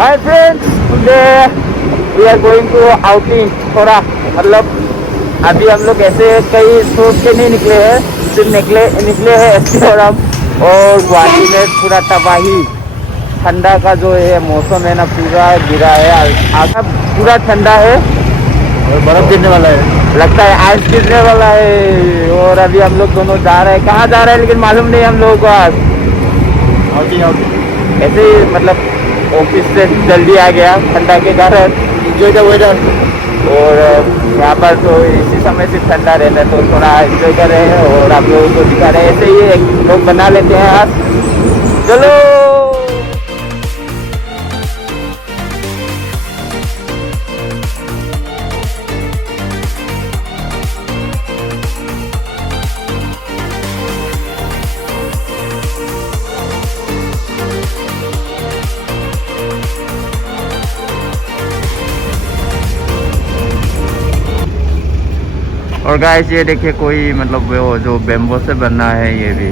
Hi friends, today we are going to outing. थोड़ा मतलब अभी हम लोग ऐसे कहीं सोच के नहीं निकले हैं, सिर्फ निकले हैं ऐसे। और गुवाहाटी में पूरा तबाही, ठंडा का जो है मौसम है ना पूरा गिरा है, आकाश पूरा ठंडा है और बर्फ गिरने वाला है, लगता है आइस गिरने वाला है। और अभी हम लोग दोनों जा रहे हैं, कहाँ जा रहे हैं लेकिन मालूम नहीं हम लोगों को। आज आउटिंग ऐसे ही मतलब ऑफिस से जल्दी आ गया ठंडा के कारण। Enjoy the weather. और यहाँ पर तो इसी समय से ठंडा रहता है तो थोड़ा एंजॉय कर रहे हैं और आप लोगों को दिखा रहे हैं। ऐसे ही एक लोग बना लेते हैं आज, चलो। और गाइस ये देखिए कोई मतलब वो जो बेम्बो से बना है, ये भी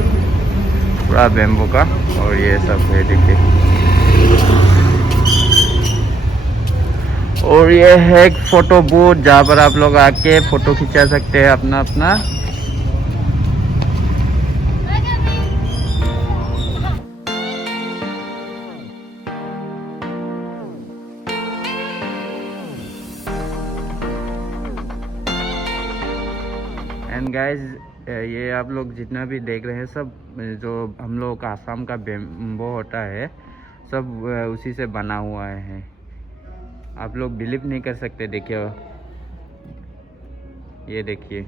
पूरा बेम्बो का। और ये सब है देखिए। और ये है एक फोटो बूथ जहाँ पर आप लोग आके फोटो खिंचा सकते हैं अपना अपना। एंड गाइस ये आप लोग जितना भी देख रहे हैं सब जो हम लोग का आसाम का बेम्बो होता है सब उसी से बना हुआ है। आप लोग बिलीव नहीं कर सकते। देखिए ये देखिए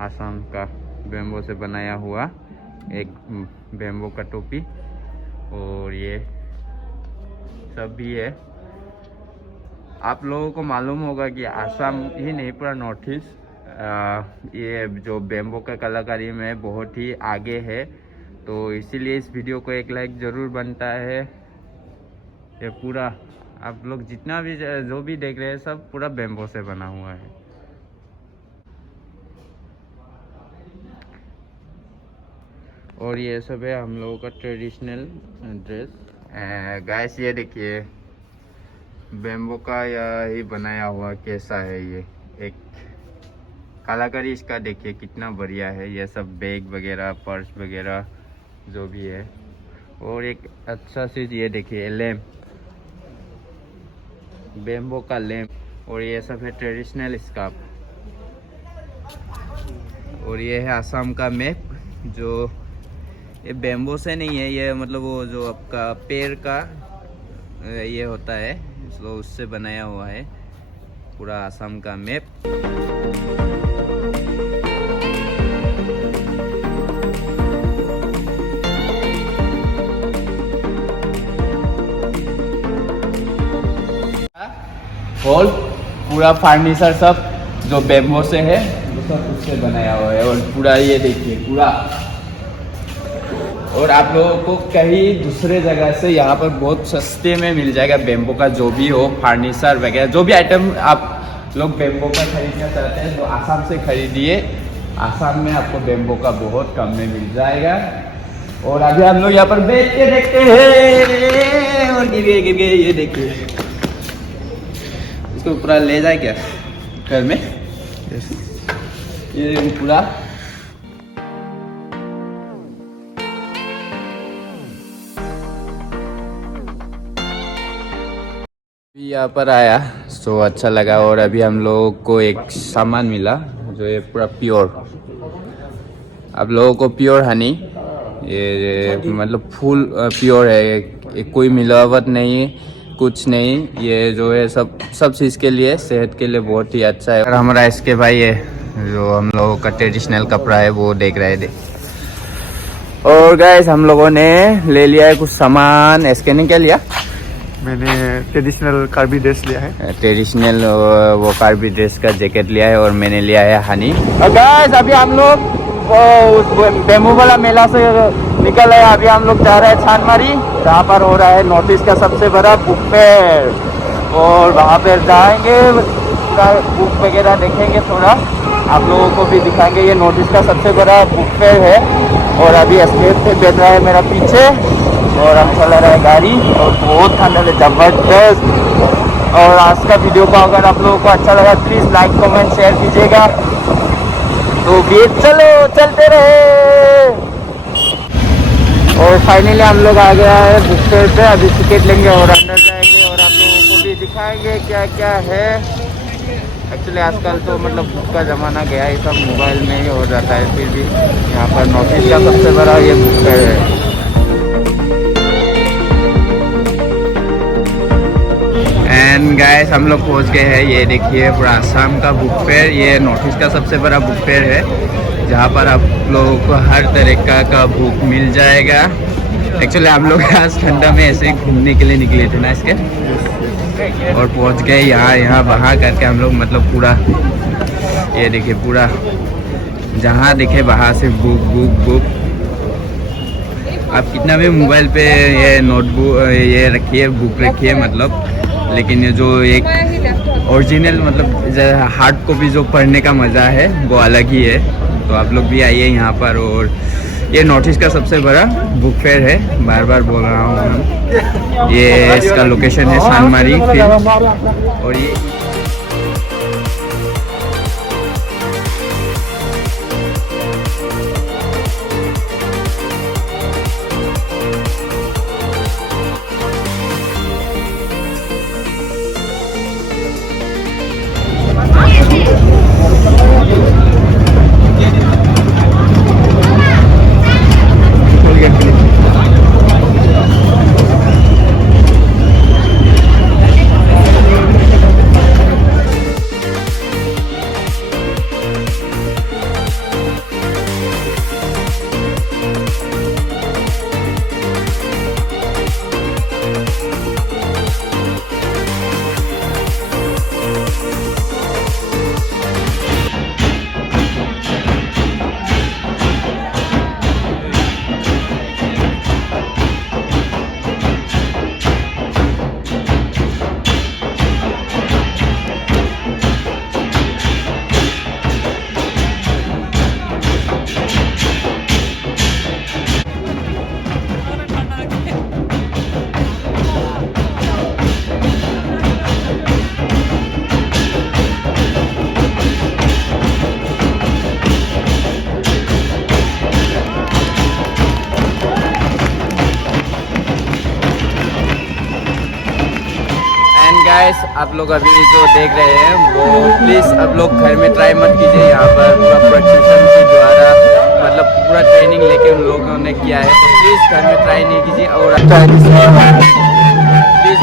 आसाम का बेम्बो से बनाया हुआ एक बेम्बो का टोपी। और ये सब भी है। आप लोगों को मालूम होगा कि आसाम ही नहीं पूरा नॉर्थ ईस्ट ये जो बेम्बो का कलाकारी में बहुत ही आगे है। तो इसीलिए इस वीडियो को एक लाइक ज़रूर बनता है। ये पूरा आप लोग जितना भी जो भी देख रहे हैं सब पूरा बेम्बो से बना हुआ है। और ये सब है हम लोगों का ट्रेडिशनल ड्रेस। गाइस ये देखिए बेम्बो का ही बनाया हुआ कैसा है। ये एक कलाकारी इसका देखिए कितना बढ़िया है। ये सब बैग वगैरह पर्स वगैरह जो भी है। और एक अच्छा चीज ये देखिए लैम्प, बेम्बो का लैम्प। और ये सब है ट्रेडिशनल स्कार्फ। और ये है आसाम का मैप, जो ये बेम्बो से नहीं है, ये मतलब वो जो आपका पेड़ का ये होता है तो उससे बनाया हुआ है पूरा आसाम का मैप। हॉल पूरा फर्नीचर सब जो बेम्बो से है वो सब उससे बनाया हुआ है। और पूरा ये देखिए पूरा। और आप लोगों को कहीं दूसरे जगह से यहाँ पर बहुत सस्ते में मिल जाएगा बेम्बो का जो भी हो फर्नीचर वगैरह, जो भी आइटम आप लोग बेम्बो का खरीदना चाहते हैं तो आसाम से खरीदिए। आसाम में आपको बेम्बो का बहुत कम में मिल जाएगा। और अभी हम लोग यहाँ पर बैठ के देखते हैं। और गिर गए ये देखिए, इसको पूरा ले जाए क्या घर में। ये पूरा यहाँ पर आया तो अच्छा लगा। और अभी हम लोगों को एक सामान मिला जो ये पूरा प्योर, आप लोगों को प्योर हनी, ये मतलब फुल प्योर है। ये कोई मिलावट नहीं, कुछ नहीं। ये जो है सब चीज़ के लिए सेहत के लिए बहुत ही अच्छा है। और हमारा इसके भाई है जो हम लोगों का ट्रेडिशनल कपड़ा है वो देख रहे थे। और गाइस हम लोगों ने ले लिया है कुछ सामान। इसके ने क्या लिया? मैंने ट्रेडिशनल कार्बी ड्रेस लिया है, ट्रेडिशनल वो कार्बी ड्रेस का जैकेट लिया है। और मैंने लिया है हनी। और गाइस अभी हम लोग बेम्बो वाला मेला से निकल रहे हैं। अभी हम लोग जा रहे हैं छानमारी, जहाँ पर हो रहा है नॉर्थ ईस्ट का सबसे बड़ा बुक फेयर। और वहाँ पर जाएंगे, पूरा बुक वगैरह देखेंगे, थोड़ा आप लोगों को भी दिखाएंगे। ये नॉर्थ ईस्ट का सबसे बड़ा बुक फेयर है। और अभी एस्केप पे बैठ रहा है मेरा पीछे और हम चला रहा है गाड़ी और बहुत ठंडा है ज़बरदस्त। और आज का वीडियो को अगर आप लोगों को अच्छा लगा प्लीज़ लाइक कमेंट शेयर कीजिएगा। तो भी चलो चलते रहे। और फाइनली हम लोग आ गया है बुक फेयर पे। अभी टिकट लेंगे और अंदर जाएंगे और आप लोगों को भी दिखाएंगे क्या क्या है। एक्चुअली आजकल तो मतलब बुक का ज़माना गया है, सब मोबाइल में ही हो जाता है। फिर भी यहाँ पर नॉर्थ ईस्ट का सबसे बड़ा ये बुक फेयर है। एंड गाइस हम लोग पहुँच गए हैं। ये देखिए पूरा आसाम का बुक फेयर, ये नॉर्थ ईस्ट का सबसे बड़ा बुक फेयर है जहाँ पर आप लोगों को हर तरीका का बुक मिल जाएगा। एक्चुअली हम लोग आज ठंडा में ऐसे ही घूमने के लिए निकले थे ना इसके, और पहुंच गए यहाँ वहाँ करके हम लोग मतलब पूरा ये देखिए पूरा जहाँ दिखे वहाँ से बुक बुक बुक। आप कितना भी मोबाइल पे ये नोटबुक ये रखिए बुक रखिए मतलब, लेकिन ये जो एक ओरिजिनल मतलब हार्ड कॉपी जो पढ़ने का मज़ा है वो अलग ही है। तो आप लोग भी आइए यहाँ पर। और ये नॉर्थ ईस्ट का सबसे बड़ा बुक फेयर है, बार बार बोल रहा हूँ हम। ये इसका लोकेशन है सानमारी फील्ड। और ये गाइस आप लोग अभी जो देख रहे हैं वो प्लीज़ आप लोग घर में ट्राई मत कीजिए। यहाँ पर पूरा प्रशिक्षण के द्वारा मतलब पूरा ट्रेनिंग लेके उन लोगों ने किया है, तो प्लीज़ घर में ट्राई नहीं कीजिए। और please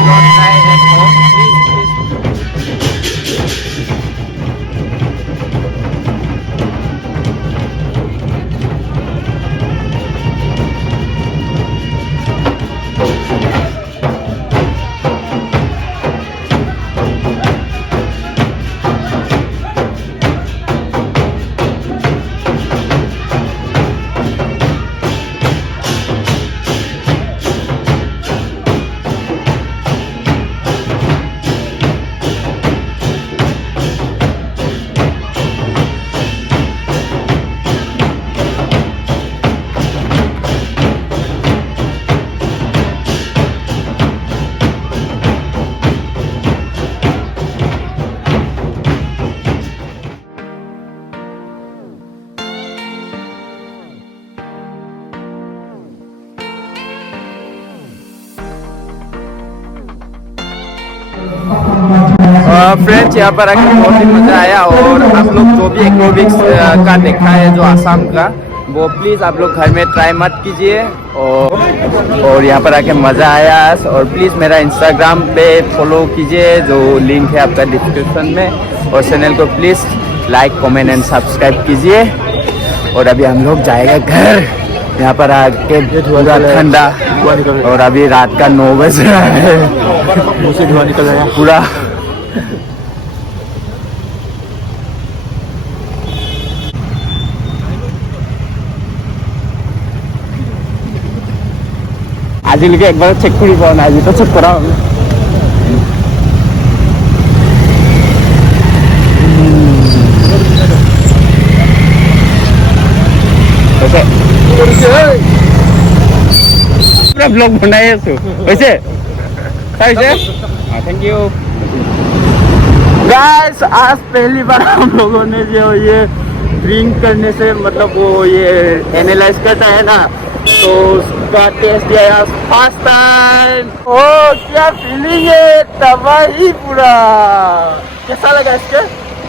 not try at home please. Friends यहाँ पर आके बहुत ही मज़ा आया। और आप लोग जो भी एक्रोबिक्स का देखा है जो आसाम का, वो प्लीज़ आप लोग घर में ट्राई मत कीजिए। और यहाँ पर आके मज़ा आया। और प्लीज़ मेरा इंस्टाग्राम पे फॉलो कीजिए, जो लिंक है आपका डिस्क्रिप्शन में। और चैनल को please like comment and subscribe कीजिए। और अभी हम लोग जाएगा घर। यहाँ पर आके ठंडा, और अभी रात का 9 बज रहा है, मुँह से धुआं निकल रहा है पूरा। আজিলৈকে একবাৰ চেক কৰি পোৱা নাই, আজি তো চেক কৰা হ'ল। Okay. पूरा ब्लॉग बनाए सो वैसे हाँ थैंक यू गाइस। आज पहली बार हम लोगों ने जो ये ड्रिंक करने से मतलब वो ये एनालाइज करता है ना, तो उसका टेस्ट दिया फर्स्ट टाइम। ओ क्या फीलिंग है, तबाही पूरा। कैसा लगा इसके?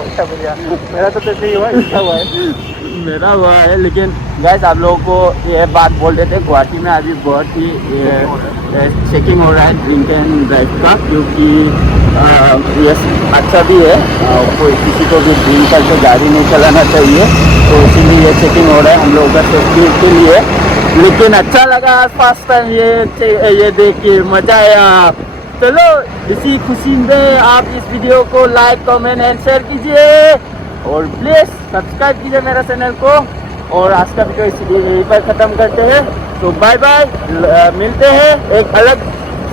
अच्छा बढ़िया। मेरा तो टेस्ट नहीं हुआ, इसका हुआ है। मेरा हुआ है, लेकिन गैस आप लोगों को ये बात बोल देते हैं, गुवाहाटी में अभी बहुत ही चेकिंग हो रहा है ड्रिंक एंड ड्राइव का, क्योंकि ये अच्छा भी है, कोई किसी को भी ड्रिंक करके गाड़ी नहीं चलाना चाहिए, तो इसीलिए ये चेकिंग हो रहा है हम लोगों का सेफ्टी के लिए। लेकिन अच्छा लगा फर्स्ट टाइम ये देख के, मजा आया। चलो इसी खुशी में आप इस वीडियो को लाइक कमेंट एंड शेयर कीजिए और प्लीज सब्सक्राइब कीजिए मेरा चैनल को। और आज का वीडियो इसी यहीं पर खत्म करते हैं, तो बाय बाय, मिलते हैं एक अलग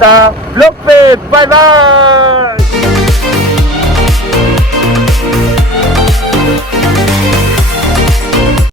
सा ब्लॉग पे। Bye bye.